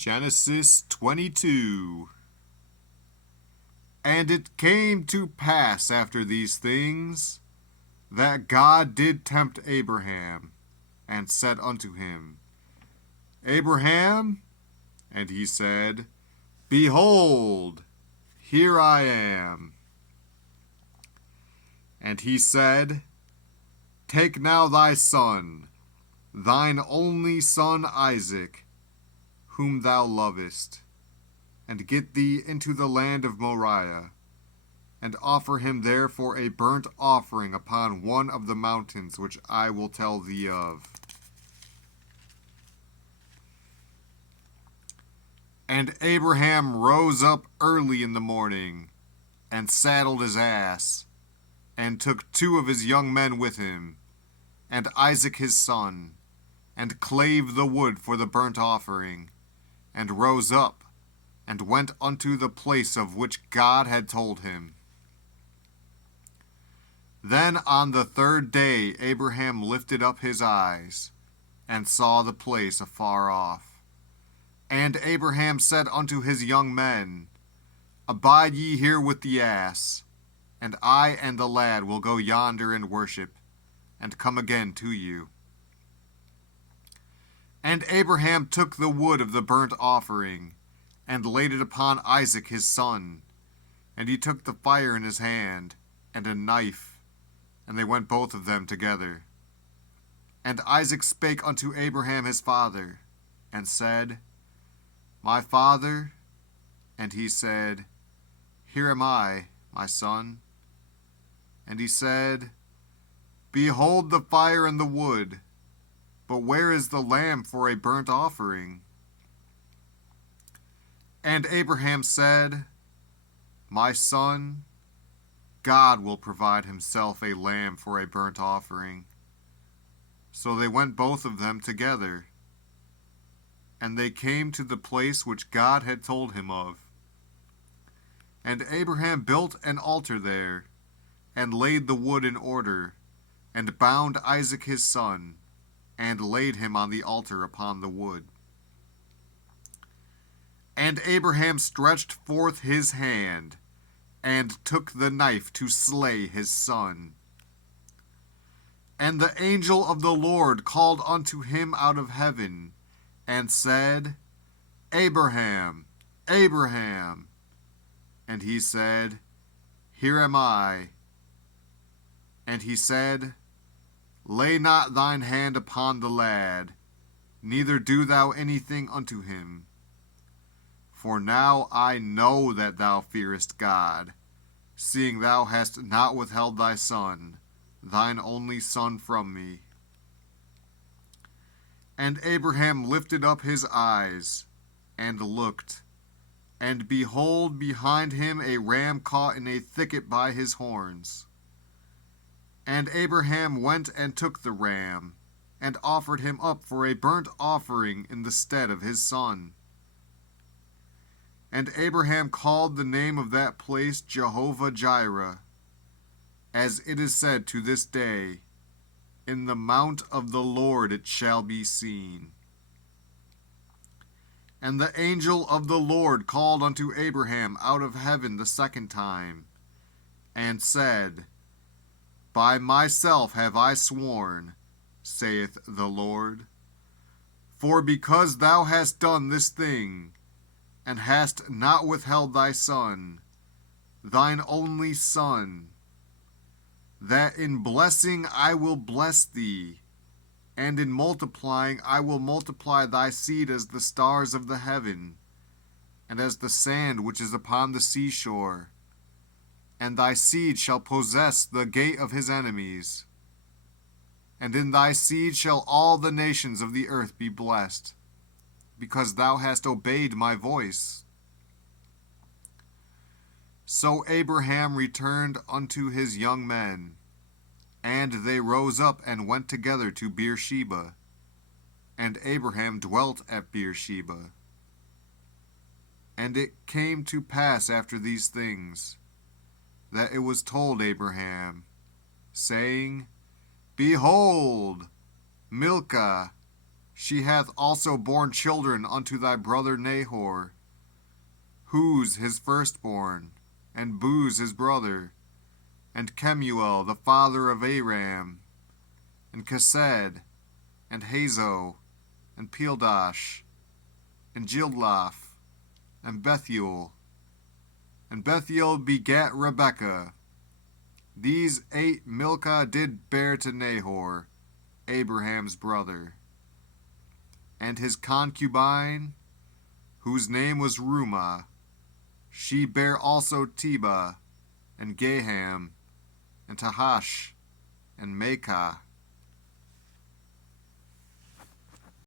Genesis 22. And it came to pass after these things, that God did tempt Abraham, and said unto him, Abraham? And he said, Behold, here I am. And he said, Take now thy son, thine only son Isaac, whom thou lovest, and get thee into the land of Moriah, and offer him there for a burnt offering upon one of the mountains which I will tell thee of. And Abraham rose up early in the morning, and saddled his ass, and took 2 of his young men with him, and Isaac his son, and clave the wood for the burnt offering, and rose up, and went unto the place of which God had told him. Then on the 3rd day Abraham lifted up his eyes, and saw the place afar off. And Abraham said unto his young men, Abide ye here with the ass, and I and the lad will go yonder and worship, and come again to you. And Abraham took the wood of the burnt offering, and laid it upon Isaac his son. And he took the fire in his hand, and a knife, and they went both of them together. And Isaac spake unto Abraham his father, and said, My father? And he said, Here am I, my son. And he said, Behold the fire and the wood, but where is the lamb for a burnt offering? And Abraham said, My son, God will provide himself a lamb for a burnt offering. So they went both of them together. And they came to the place which God had told him of. And Abraham built an altar there, and laid the wood in order, and bound Isaac his son, and laid him on the altar upon the wood. And Abraham stretched forth his hand, and took the knife to slay his son. And the angel of the Lord called unto him out of heaven, and said, Abraham, Abraham. And he said, Here am I. And he said, Lay not thine hand upon the lad, neither do thou anything unto him. For now I know that thou fearest God, seeing thou hast not withheld thy son, thine only son, from me. And Abraham lifted up his eyes, and looked, and behold, behind him a ram caught in a thicket by his horns. And Abraham went and took the ram, and offered him up for a burnt offering in the stead of his son. And Abraham called the name of that place Jehovah-Jireh, as it is said to this day, In the mount of the Lord it shall be seen. And the angel of the Lord called unto Abraham out of heaven the 2nd time, and said, By myself have I sworn, saith the Lord, for because thou hast done this thing, and hast not withheld thy son, thine only son, that in blessing I will bless thee, and in multiplying I will multiply thy seed as the stars of the heaven, and as the sand which is upon the seashore. And thy seed shall possess the gate of his enemies. And in thy seed shall all the nations of the earth be blessed, because thou hast obeyed my voice. So Abraham returned unto his young men, and they rose up and went together to Beersheba. And Abraham dwelt at Beersheba. And it came to pass after these things, that it was told Abraham, saying, Behold, Milcah She hath also borne children unto thy brother Nahor, Huz his firstborn, and Buz his brother, and Kemuel the father of Aram, and Kesed, and Hazo, and Pildash, and Jildlaph, and Bethuel. And Bethuel begat Rebekah. These 8 Milcah did bear to Nahor, Abraham's brother. And his concubine, whose name was Rumah, she bare also Teba, and Gaham, and Tahash, and Maacah.